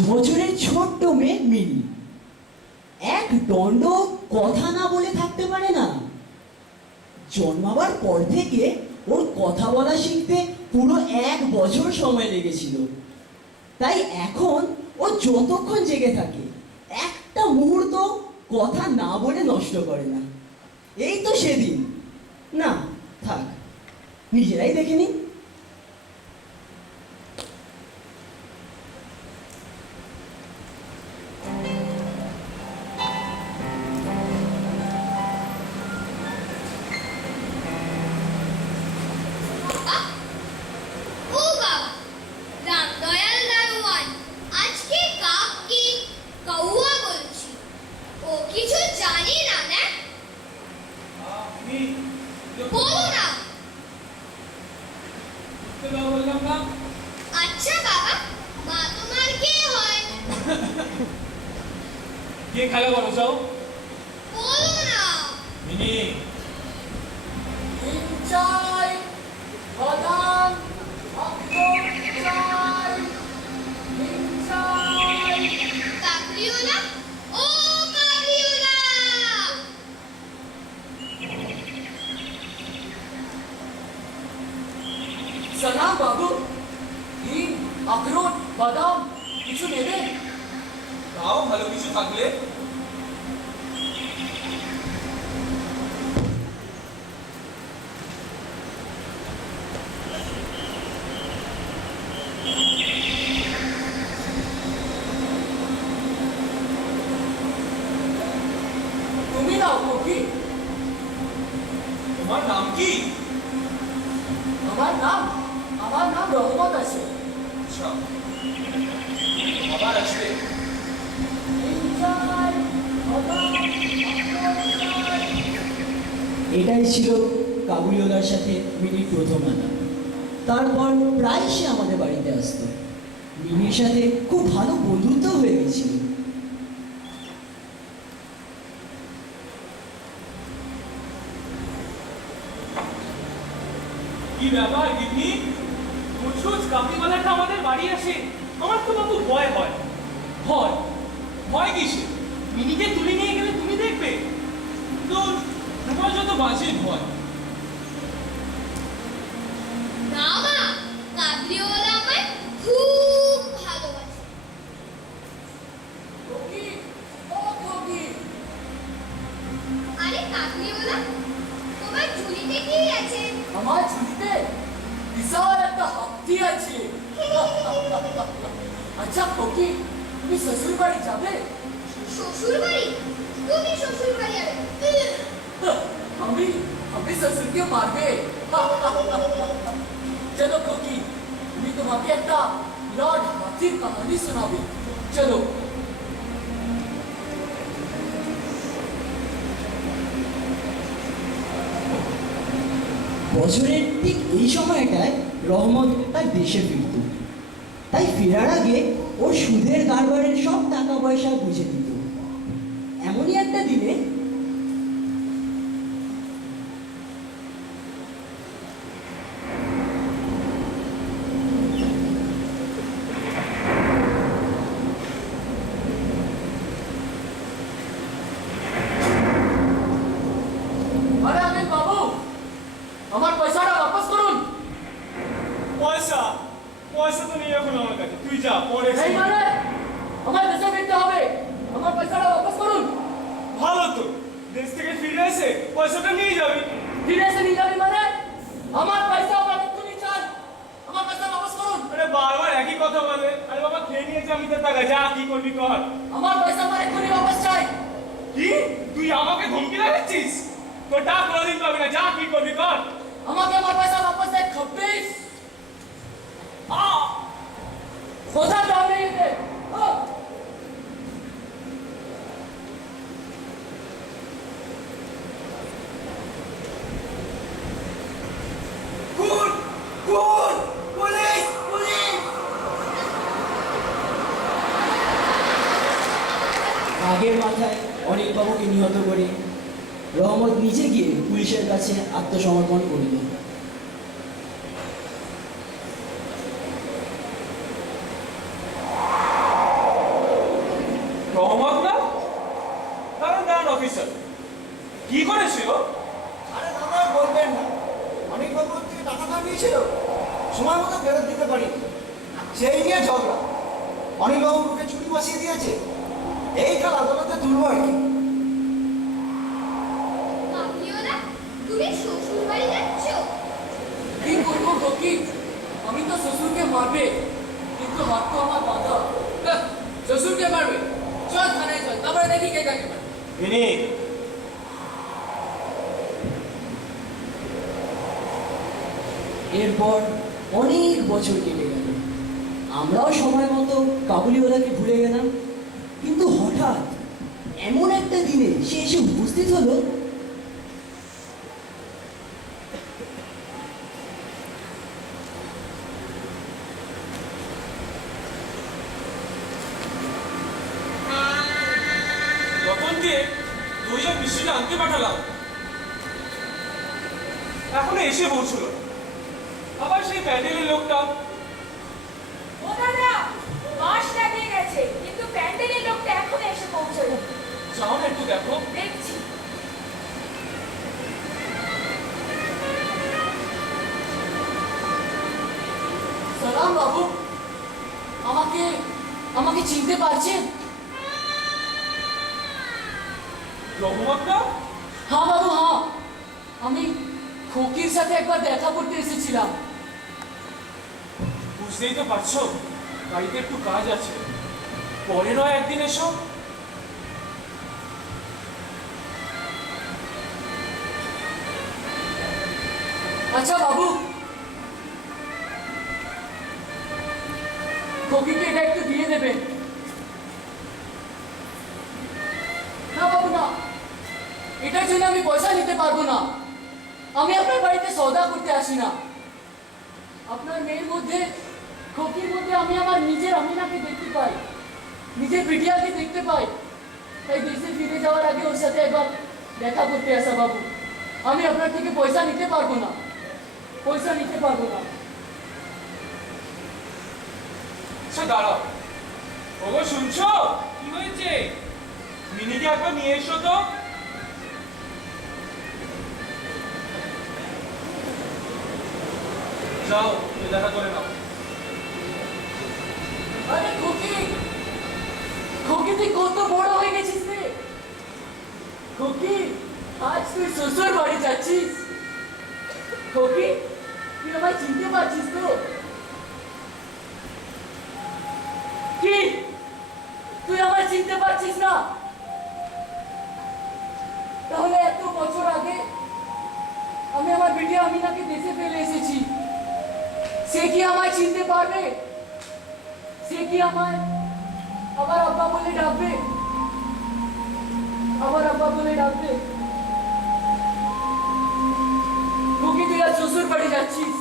বছরের ছোট্ট মেয়ে মিনি এক দণ্ড কথা না বলে থাকতে পারে না। জন্মাবার পর থেকে ওর কথা বলা শিখতে পুরো 1 বছর সময় লেগেছিল। তাই এখন ও যতক্ষণ জেগে থাকে একটা মুহূর্ত কথা না বলে নষ্ট করে না। এই তো সেদিন, না থাক, নিজেরাই দেখে নিন। আচ্ছা বাবা, মা তোমার কে হয়? কে খেলা বলো সব? বলো না। মিনি চাই বাদাম চাই চাই কাবলিওলা, ও কাবলিওলা। সালাম বাবু, ডিম আখরোট বাদাম কিছু নেবে? তাও ভালো কিছু থাকলে। তুমি নাও কফি। তোমার নাম কি? আমার নাম রহমত আছে। আচ্ছা, আবার আসবে। ডিম চাই বাদাম চাই। এটাই ছিল কাবুলিওয়ালার সাথে মিনির প্রথম আলাপ। তারপর প্রায় সে আমাদের বাড়িতে আসতো। মিনির সাথে খুব ভালো বন্ধুত্ব হয়ে গেছিল। কি ব্যাপার গিন্নি, রোজ কাপিওয়ালাটা আমাদের বাড়ি আসে? আমার তো বাবু ভয় হয়। ভয় ভয় কিসে? মিনিকে তুলে নিয়ে গেলে তুমি দেখবে তো, তোমার যত বাজে ভয়। না মা, কাবলিওলা আমায় খুব ভালোবাসে। কফি ও কফি। আরে কাবলিওলা, তোমার ঝুলিতে কি আছে? আমার ঝুলিতে বিশাল একটা হাতি আছে। আচ্ছা কফি, তুমি শ্বশুর বাড়ি যাবে? শ্বশুর বাড়ি? তুমি শ্বশুর বাড়ি যাবে? আমি আমি শ্বশুরকে মারবে। চলো কফি, তুমি তোমাকে একটা বিরাট হাতির কাহিনী শোনাবে। চলো। বছরের ঠিক এই সময়টায় রহমত তার দেশে ফিরত। তাই ফেরার আগে ওর সুদের কারবারের সব টাকা পয়সা বুঝে দিত। এমনই একটা দিনে আরে আমিন বাবু, আমার পয়সাটা বাপস করুন। পয়সা পয়সা তো নেই এখন আমার কাছে, তুই যা পরে। এই মানে আমার দেশে ফিরতে হবে, আমার পয়সাটা বাপস করুন। ভালো তো, দেশ থেকে ফিরে এসে পয়সাটা নিয়ে যাবি। ফিরে এসে নিয়ে যাবি মানে? আমার পয়সা আমার এক্ষুনি চাই, আমার পয়সা বাপস করুন। আরে বারবার একই কথা বলে। আরে বাবা খেয়ে নিয়েছে, আমি তো টাকা, যা কি করবি কর। আমার পয়সা আমার এক্ষুনি বাপস চাই। কি তুই আমাকে ধমকি লাগাচ্ছিস? তোর টাকা কোনোদিন পাবি না, যা কি করবি কর। আমাকে আমার পয়সা বাপস দে, খপ্পিস। কোথা যাবে এতে? খুন খুন, পুলিশ পুলিশ। আগের মাথায় অনিলবাবুকে নিহত করে রহমত নিজে গিয়ে পুলিশের কাছে আত্মসমর্পণ করিল। অফিসার কি করেছিল? আরে দাদা বলবেন না, অনেক বাবুর থেকে টাকা ধার নিয়েছিল, সময় মতো ফেরত দিতে পারিনি, সেই নিয়ে ঝগড়া। অনেক বাবু বুকে ছুটি বসিয়ে দিয়েছে, এই কাল আদালতে তুলবো আর কি। কাকিওলা, তুমি শ্বশুর বাড়ি যাচ্ছ? কি করবো খোকি? আমি তো শ্বশুরকে মারবে, কিন্তু হাত তো আমার বাঁধা। শ্বশুরকে মারবে? চল থানায় চল, তারপরে দেখি কে কাকে মারবে। মিনি এরপর অনেক বছর কেটে গেল, আমরাও সময় মতো কাবুলিওয়ালাকে ভুলে গেলাম। কিন্তু হঠাৎ এমন একটা দিনে সে এসে উপস্থিত হলো। রতনকে 2 মিষ্টিটা আনতে পাঠালাম, এখনো এসে পৌঁছলো। আবার সেই প্যান্ডেলের লোকটা ও দাদা, মাস লাগিয়ে গেছে, কিন্তু প্যান্ডেলের লোকটা এখনো এসে পৌঁছলো। যাও না একটু দেখো। দেখছি। সালাম বাবু, আমাকে আমাকে চিনতে পারছেন? রঘুমাত্রা হ্যাঁ বাবু, হ্যাঁ, আমি খোকির সাথে একবার দেখা করতে এসেছিলাম। বুঝতেই তো পারছো বাড়িতে একটু কাজ আছে, পরে নয় একদিন এসো। আচ্ছা বাবু, খোকিকে এটা একটু দিয়ে দেবেন। না বাবু না, এটার জন্য আমি পয়সা নিতে পারবো না। আমি আপনার বাড়িতে সওদা করতে আসি না। আপনার মেয়ের মধ্যে, খোকির মধ্যে আমি আমার নিজের আমিনাকে দেখতে পাই, নিজের বিটিয়াকে দেখতে পাই। তাই দেশে ফিরে যাওয়ার আগে ওর সাথে একবার দেখা করতে আসা বাবু। আমি আপনার থেকে পয়সা নিতে পারবো না, পয়সা নিতে পারবো না। আচ্ছা দাঁড়াও, ওগো শুনছো? কি হয়েছে? মিনিকে একবার নিয়ে এসো তো। যাও দেখা করে নাও। আরে খোকি, খোকি তুই কত বড় হয়ে গেছিস রে। খোকি, আজ তুই শ্বশুর বাড়ি যাচ্ছিস। খোকি, তুই আমায় চিনতে পারছিস তো? কি তুই আমায় চিনতে পারছিস না? তাহলে এত বছর আগে আমি আমার বিটি আমিনাকে দেশে ফেলে এসেছি, সে কি আমায় চিনতে পারবে? সে কি আমায় আবার আব্বা বলে ডাকবে? আবার আব্বা বলে ডাকবে? খোকি, তুই আজ শ্বশুর বাড়ি যাচ্ছিস,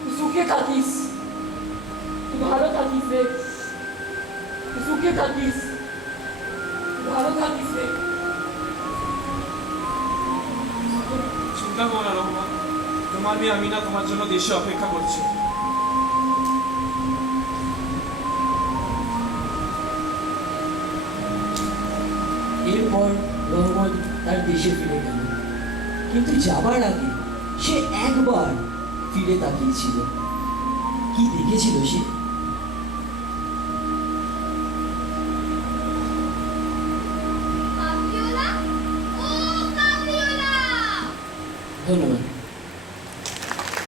তুই সুখে থাকিস, তুই ভালো থাকিস রে, তুই সুখে থাকিস, তুই ভালো থাকিস রে। চিন্তা করো না রঘুমান, তোমার মেয়ে আমিনা তোমার জন্য দেশে অপেক্ষা করছে। এরপর রহমান তার দেশে ফিরে গেল, কিন্তু যাবার আগে সে একবার ফিরে তাকিয়েছিল। কি দেখেছিল সে? কাকিওলা, ও কাকিওলা! ধন্যবাদ।